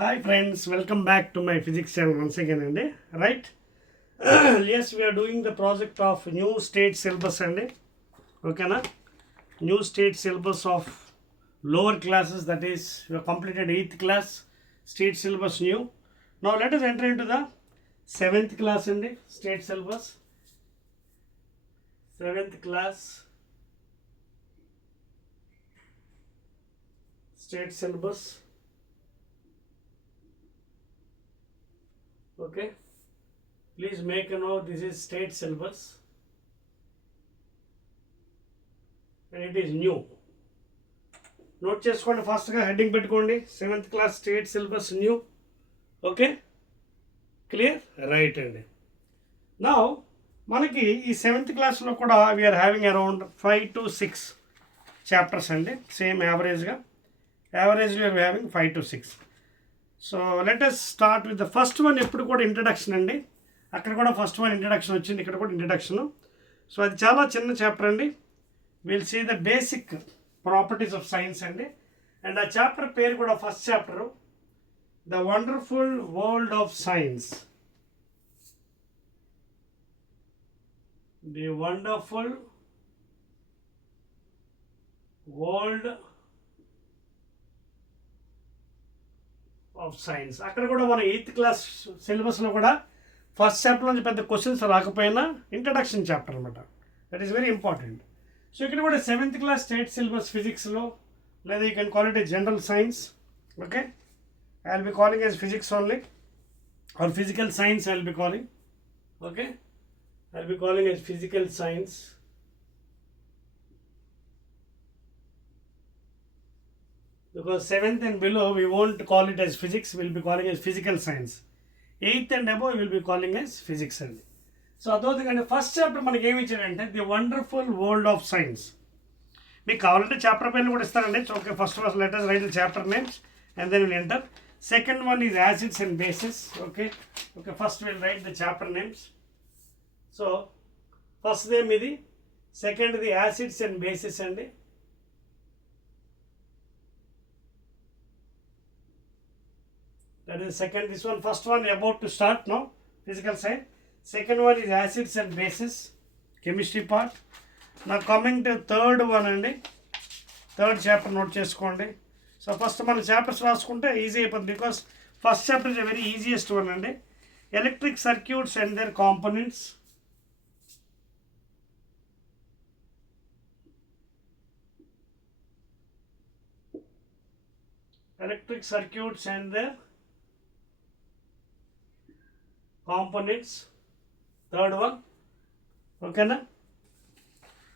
Hi friends, welcome back to my physics channel once again right. Yes, we are doing the project of new state syllabus okay na, new state syllabus of lower classes, that is we have completed 8th class state syllabus new. Now let us enter into the 7th class state syllabus, 7th class state syllabus. Okay, please make a note, this is state syllabus and it is new. Note చేసుకోండి, ఫాస్ట్గా heading పెట్టుకోండి, 7th class state syllabus new. Okay, clear, right అండి. నా మనకి ఈ 7th క్లాస్లో కూడా we're having around 5 to 6 chapters same యావరేజ్గా we're having 5 to 6. So let us start with the first one. ఎప్పుడు కూడా ఇంట్రడక్షన్ అక్కడ కూడా ఫస్ట్ వన్ ఇంట్రడక్షన్ వచ్చింది, ఇక్కడ కూడా ఇంట్రడక్షను. సో అది చాలా చిన్న chapter will see the basic properties of science and ఆ చాప్టర్ పేరు కూడా first chapter the wonderful world of science. The wonderful world of science. అక్కడ కూడా మన 8th క్లాస్ సిలబస్లో కూడా ఫస్ట్ చాప్టర్ నుంచి పెద్ద క్వశ్చన్స్ రాకపోయినా ఇంట్రడక్షన్ చాప్టర్ అనమాట, that is very important. So ఇక్కడ కూడా 7th క్లాస్ స్టేట్ సిలబస్ ఫిజిక్స్లో, లేదా you can call it a general science. Okay, I will be calling as physics only or physical science I will be calling. Okay, I will be calling as physical science. Because 7th and below we won't call it as physics, we will be calling as physical science. 8th and above we will be calling as physics only. So అదొకటి first chapter మనకి ఏమి ఇచ్చాడంటే the wonderful world of science. మీకు కావాలంటే chapter పేర్లు కూడా ఇస్తారండి. Okay, first let us write the chapter names and then we'll enter. Second one is acids and bases. Okay, first we'll write the chapter names. So first name ఇది, సెకండ్ది acids and bases that is second. This one, first one about to start now, physical science. Second one is acids and bases, chemistry part. Now coming to third one third chapter note cheskondi. So first మన chapters రాసుకుంటే easy అయిపోతుంది, because first chapter is very easiest one electric circuits and their components. Electric circuits and their components, third one. Okay na.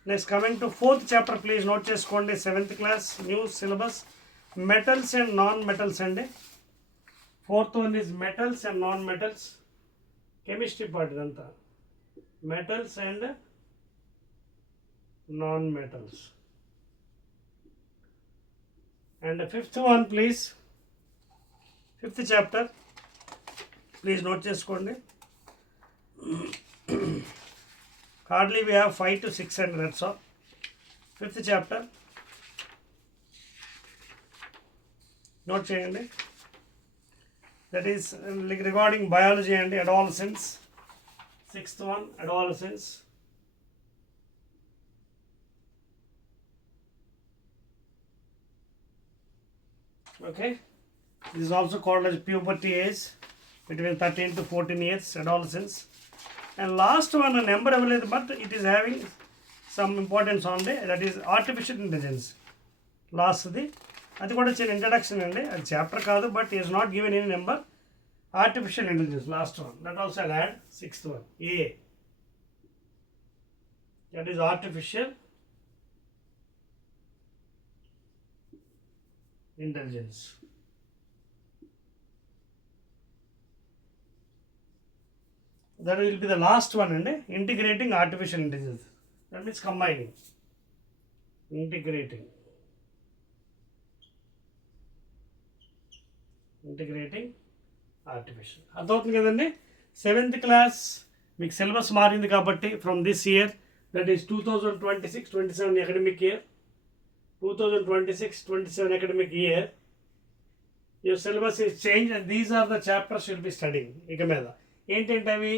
Next coming to 4th chapter, please note cheskondi, 7th class new syllabus, metals and non-metals 4th one is metals and non-metals, chemistry part idantha, metals and non-metals. And the 5th one, please, 5th chapter, please note cheskondi. Hardly we have 5 to 6 and that's all. 5th chapter note cheyandi, that is regarding biology and adolescence. 6th one, adolescence. Okay, this is also called as puberty age, between 13 to 14 years, adolescence. And last one, a number available, but it is having some importance on that is artificial intelligence. Last అది కూడా చిన్న ఇంట్రడక్షన్ అది చాప్టర్ కాదు, but is not given any number. Artificial intelligence last one, that also I'll add 6th one, A, that is artificial intelligence. That will be the last one integrating artificial intelligence. That means combining, integrating artificial. అర్థమవుతుంది కదండి. 7th class మీకు సిలబస్ మారింది కాబట్టి from this year, that is 2026-27 academic year, 2026-27 academic year your syllabus is changed and these are the chapters you'll be studying. ఇక మీద ఏంటంటే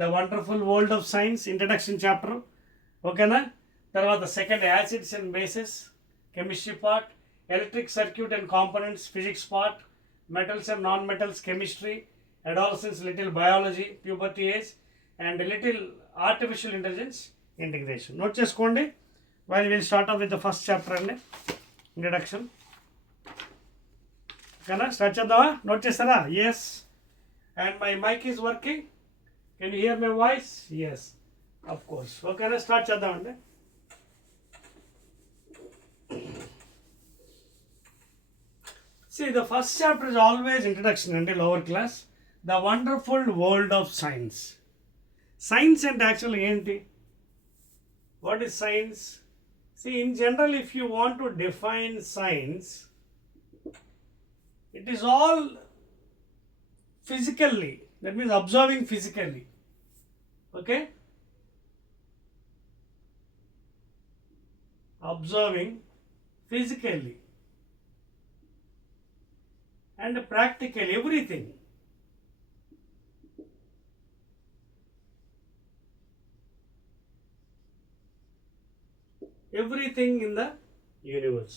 the wonderful world of science introduction chapter, ఓకేనా. తర్వాత second acids and bases chemistry part, electric circuit and components physics part, metals and non metals chemistry, adolescence little biology puberty age and little artificial intelligence integration. Note చేసుకోండి. While we'll start off with the first chapter అండి, introduction. ఓకేనా, start చేద్దామా? Note చేస్తారా? Yes. And my mic is working. Can you hear my voice? Yes, of course. ఓకేనా, స్టార్ట్ చేద్దామండి. See, the first chapter is always introduction and lower class. The wonderful world of science. Science and actually enti. What is science? See, in general, if you want to define science, it is all physically. That means observing physically. Okay? Observing physically. And practically everything. Everything in the universe.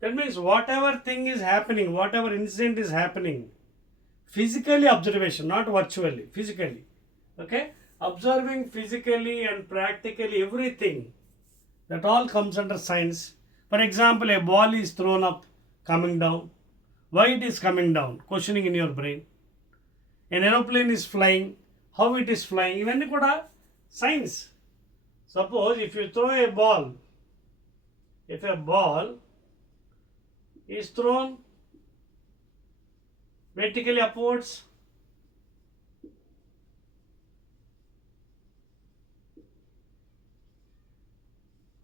That means whatever thing is happening, whatever incident is happening, physically observation, not virtually, physically. Okay? Observing physically and practically everything. That all comes under science. For example, a ball is thrown up, coming down. Why it is coming down? Questioning in your brain. An aeroplane is flying. How it is flying? Ivanni kuda science. Suppose if you throw a ball, if a ball is thrown vertically upwards,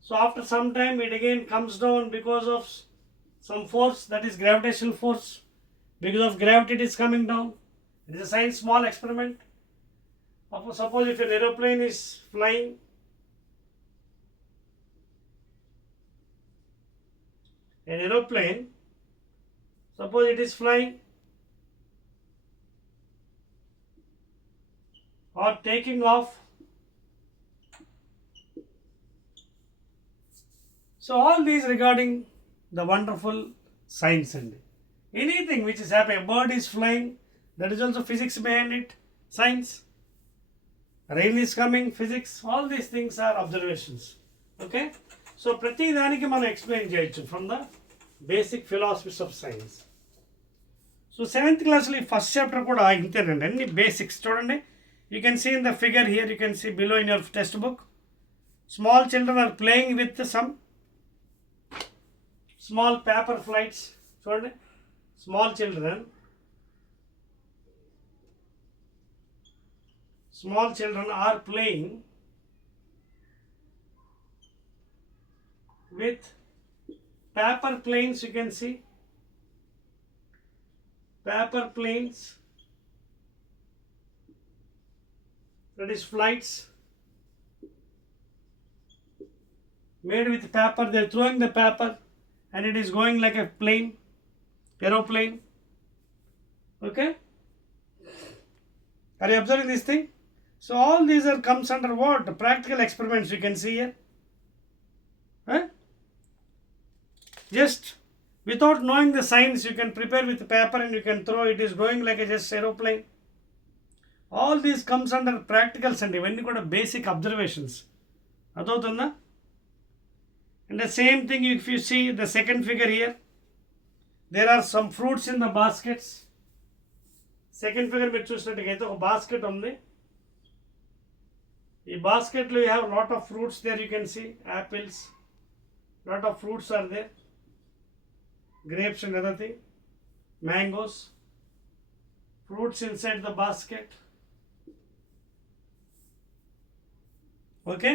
so after some time it again comes down because of some force, that is gravitational force. Because of gravity it is coming down. It is a science small experiment. Suppose if an aeroplane is flying, an aeroplane, suppose it is flying or taking off. So all these regarding the wonderful science and anything which is happening. A bird is flying, that is also physics behind it, science. Rain is coming, physics. All these things are observations. Okay? So prati daniki మనం explain చేయొచ్చు from the basic philosophies of science. So 7th class లో first chapter కూడా ఇంతేనండి, అన్ని బేసిక్స్ చూడండి. You can see in the figure here, you can see below in your textbook. Small children are playing with some small paper flights. చూడండి, small children are playing with paper planes. You can see paper planes, that is flights made with paper. They are throwing the paper and it is going like a plane, aeroplane. Okay, are you observing this thing? So all these are comes under what? Practical experiments. You can see here. Just without knowing the science, you can prepare with paper and you can throw. It is going like a just aeroplane. All these comes under practicals and ivanni kuda basic observations. Adotunda. And the same thing, if you see the second figure here, there are some fruits in the baskets. Second figure మీరు చూసినట్టుగైతే ఒక basket ఉంది. ఈ basket లో you have lot of fruits there. You can see apples, lot of fruits are there, grapes and other thing, mangoes, fruits inside the basket. Okay,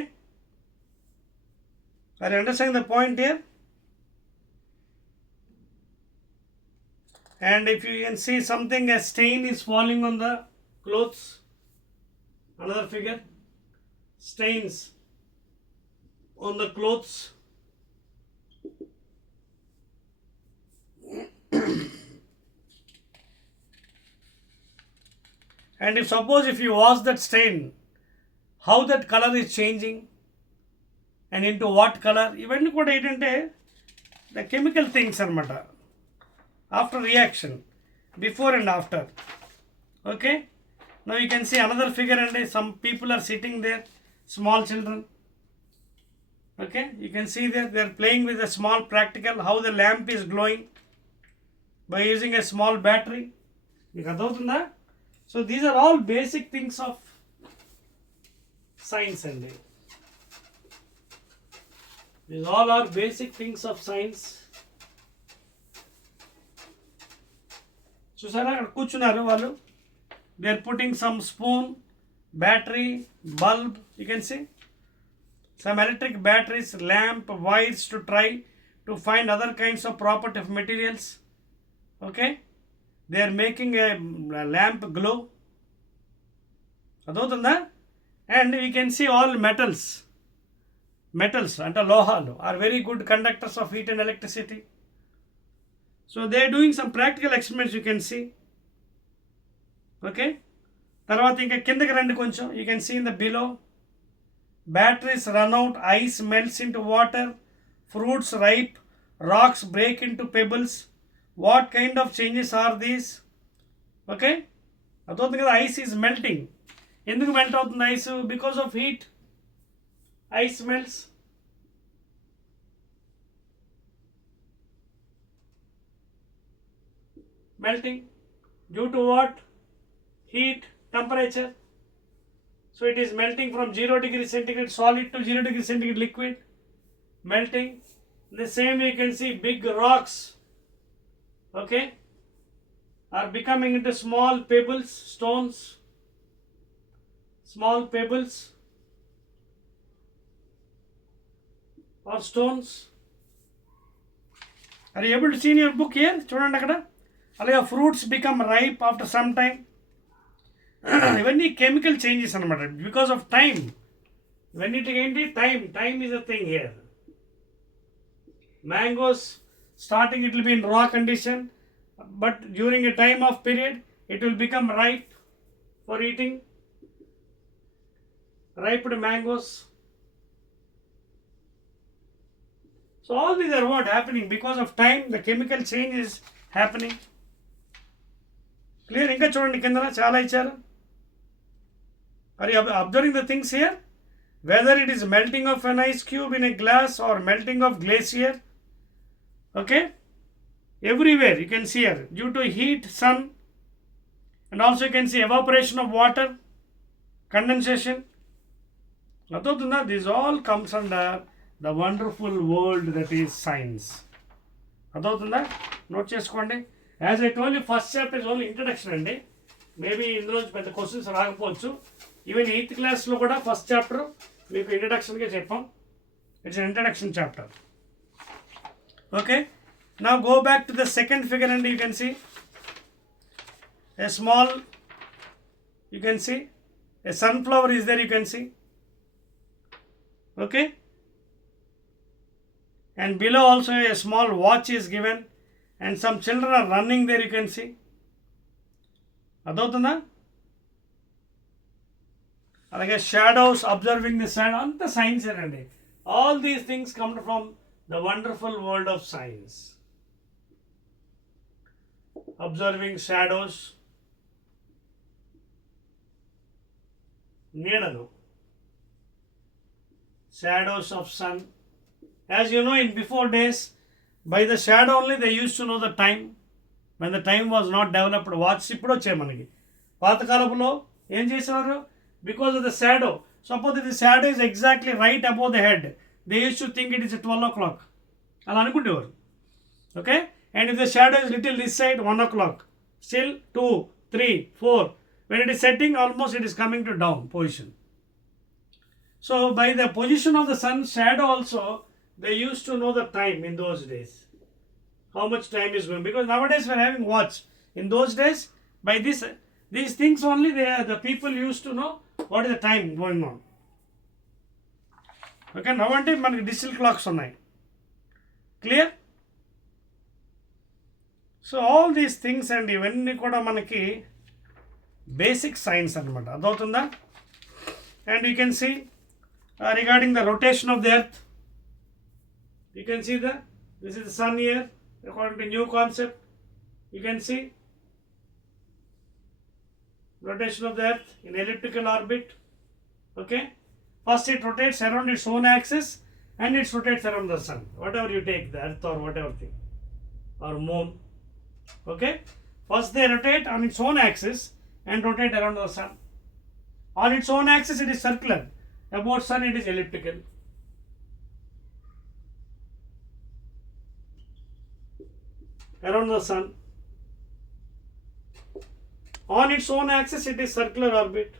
are you understanding the point here? And if you can see something, a stain is falling on the clothes. Another figure, stains on the clothes. And if suppose if you wash that stain, how that color is changing and into what color, ఇవన్నీ కూడా ఏంటంటే the chemical things అనమాట. After reaction, before and after. Okay, now you can see another figure, and some people are sitting there, small children. Okay, you can see there they are playing with a small practical how the lamp is glowing by using a small battery. మీకు అర్థమవుతుందా? So these are all basic things of science అండి. These all are basic things of science. చూసారా అక్కడ కూర్చున్నారు వాళ్ళు. They are putting some spoon, battery, bulb, you can see some electric batteries, lamp, wires to try to find other kinds of property of materials. Okay, they are making a lamp glow. Adotunda, and we can see all metals anta lohalu are very good conductors of heat and electricity. So they are doing some practical experiments, you can see. Okay, తర్వాత ఇంకా కిందకి రండి కొంచెం. You can see in the below, batteries run out, ice melts in to water, fruits ripe, rocks break in to pebbles. What kind of changes are these? Okay, అర్థవుతుంది కదా. Ice is melting. ఎందుకు melt అవుతుంది ice? Because of heat. Ice melts. melting due to what? Heat, temperature. So it is melting from 0 degree centigrade solid to 0 degree centigrade liquid. Melting. The same you can see big rocks, okay, are becoming into small pebbles, stones, small pebbles or stones. Are you able to see in your book here? చూడండి అక్కడ. అలాగే fruits become ripe after some time. ఇవన్నీ chemical changes అనమాట, because of time. ఇవన్నిటికి ఏంటి? Time is a thing here. Mangoes starting it will be in raw condition, but during a time of period it will become ripe for eating. Riped mangoes. So all these are what happening because of time. The chemical change is happening. Clear? ఇంకా చూడండి కింద చాలా ఇచ్చారు. Are you observing the things here? Whether it is melting of an ice cube in a glass or melting of glacier. Okay, everywhere you can see here due to heat, sun, and also you can see evaporation of water, condensation. Adotunda, this all comes under the wonderful world that is science. Adotunda, note cheskondi. As I told you, first chapter is only introduction andi. Maybe ఇందులో పెద్ద క్వశ్చన్స్ రాకపోవచ్చు. Even 8th క్లాస్లో కూడా first chapter మీకు ఇంట్రడక్షన్గా చెప్పాం. It's an introduction chapter. Okay, now go back to the second figure and you can see a small, you can see a sunflower is there, you can see. Okay, and below also a small watch is given and some children are running there, you can see. అదవుతుందా? అలాగే shadows, observing the shadow, అంత సైన్స్ అండి. All these things come from the wonderful world of science. Observing shadows, నీడలు, shadows of sun. As you know, in before days, by the shadow only they used to know the time. When the time was not developed, watch ఇప్పుడు వచ్చాయి మనకి. పాతకాలంలో ఏం చేసేవారు? Because of the shadow. Suppose if the shadow is exactly right above the head, they used to think it is 12 o'clock. అలా అనుకుంటేవారు. Okay, and if the shadow is little this side, 1 o'clock, still 2, 3, 4. When it is setting, almost it is coming to down position. So by the position of the sun's shadow also, they used to know the time in those days. How much time is going? Because nowadays we are having watch. In those days, by these things only, the people used to know what is the time going on. Okay, now అంటే మనకి digital clocks ఉన్నాయి. Clear? So all these things and ఇవన్నీ కూడా మనకి basic science అనమాట, అర్థమవుతుందా? And you can see regarding the rotation of the earth, you can see this is the sun here according to new concept. You can see rotation of the earth in elliptical orbit. Okay, first it rotates around its own axis and it rotates around the sun, whatever you take, the earth or whatever thing, or moon. Okay, first they rotate on its own axis and rotate around the sun. On its own axis it is circular, about sun it is elliptical. Around the sun, on its own axis it is circular orbit.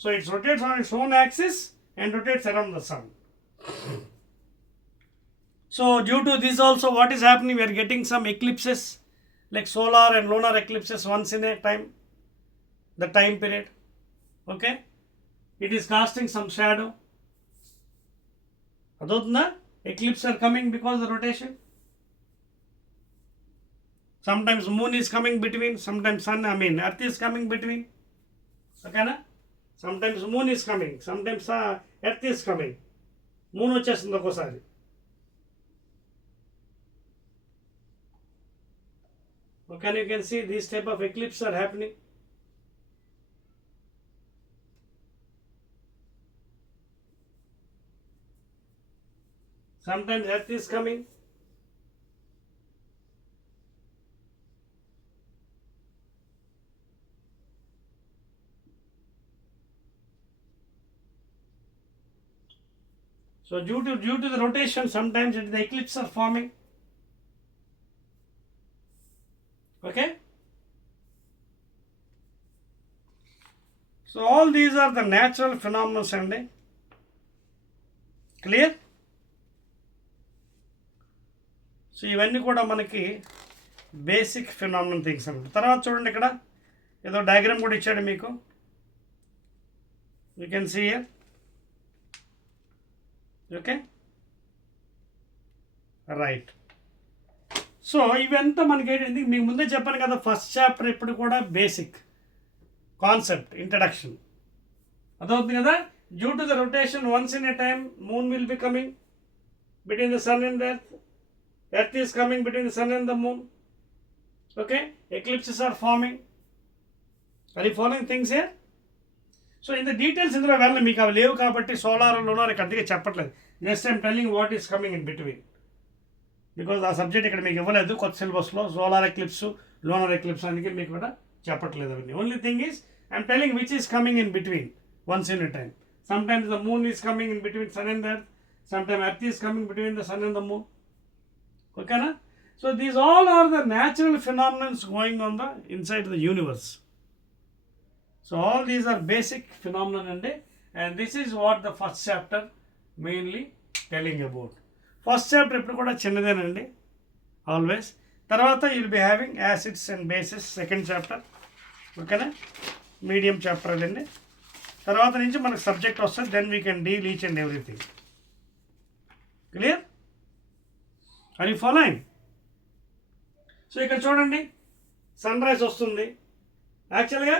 So it rotates on its own axis and rotates around the sun. So due to this also, what is happening, we are getting some eclipses like solar and lunar eclipses once in a time, the time period. Okay, it is casting some shadow. Adotna, eclipses are coming because of the rotation. Sometimes moon is coming between, sometimes sun, earth is coming between. Okay na? Sometimes moon is coming, sometimes earth is coming. Moon వచ్చేస్తుంది ఒక్కోసారి. Okay, you can see these type of eclipses are happening. Sometimes earth is coming. So due to the rotation, sometimes the eclipses are forming. Okay. So all these are the natural phenomena, Sunday. Clear? So ఇవన్నీ కూడా మనకి basic phenomenal things అన్నమాట. తర్వాత చూడండి, ఇక్కడ ఏదో డయాగ్రామ్ కూడా ఇచ్చాడు మీకు, you can see here. Okay, right. So ఇవంతా మనకి ఏంటి, మీకు ముందే చెప్పాను కదా, ఫస్ట్ చాప్టర్ ఎప్పుడు కూడా బేసిక్ కాన్సెప్ట్ ఇంట్రడక్షన్, అదవుతుంది కదా. Due to the rotation once in a time moon will be coming between the sun and earth. Earth is coming between the sun and the moon. Okay, eclipses are forming. Are you following things here? So in the details ఇందులో వెళ్ళి మీకు అవి లేవు కాబట్టి solar lunar అంతగా చెప్పట్లేదు. Just I'm telling what is coming in between, because ఆ సబ్జెక్ట్ ఇక్కడ మీకు ఇవ్వలేదు కొత్త సిలబస్లో. సోలార్ ఎక్లిప్స్, లూనార్ ఎక్లిప్స్ అందుకే మీకు కూడా చెప్పట్లేదు అవన్నీ. Only thing is I'm telling which is coming in between once in a time. Sometimes the moon is coming in between sun and earth, some time earth is coming between the sun and the moon. Okay na? So these all are the natural phenomena going on the inside the universe. So all these are basic phenomena and this is what the first chapter mainly telling about. First chapter ఎప్పుడు కూడా చిన్నదేనండి ఆల్వేస్. తర్వాత you will be having acids and bases, second chapter. ఓకేనా, medium chapter అదండి. తర్వాత నుంచి మనకు subject వస్తుంది, then we can deal each and everything. Clear? Are you following? So ఇక్కడ చూడండి, సన్ రైజ్ వస్తుంది. యాక్చువల్గా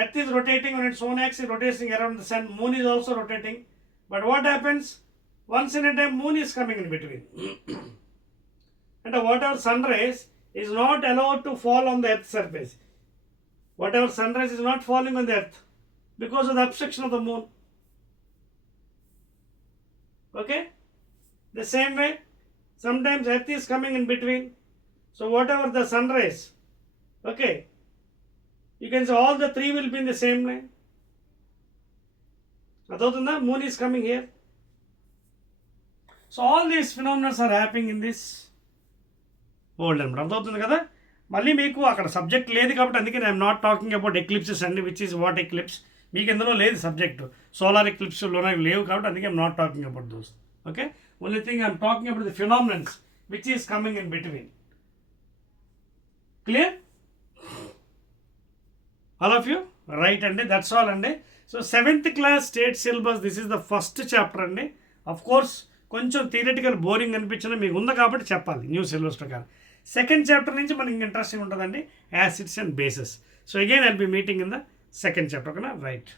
earth is rotating on its own axis, rotating around the sun. Moon is also rotating. But what happens, once in a time moon is coming in between. అంటే whatever sun rise is not allowed to fall on the earth surface. Whatever sun rise is not falling on the earth because of the obstruction of the moon. Okay, the same way sometimes earth is coming in between. So whatever the sun rays, okay, you can say all the three will be in the same line. Adotunda, moon is coming here. So all these phenomena are happening in this world and adotunda kada. మళ్ళీ మీకు అక్కడ సబ్జెక్ట్ లేదు కాబట్టి అందుకే I'm not talking about eclipses అండి, which is what eclipse. మీకు ఎందులో లేదు సబ్జెక్టు, సోలార్ ఎక్లిప్స్ లోనే లేవు కాబట్టి అందుకే I'm not talking about those. Okay, only thing I am talking about the phenomena which is coming in between. Clear? All of you? Right andi, that's all andi. So 7th class state syllabus, this is the first chapter andi. Of course కొంచెం theoretical boring అనిపించినా మీకు ఉంది కాబట్టి చెప్పాలి new syllabus ప్రకారం. Second chapter నుంచి మనకి ఇంట్రెస్టింగ్ ఉంటుందండి, acids and bases. So again I'll be meeting in the second chapter. ఓకేనా, రైట్.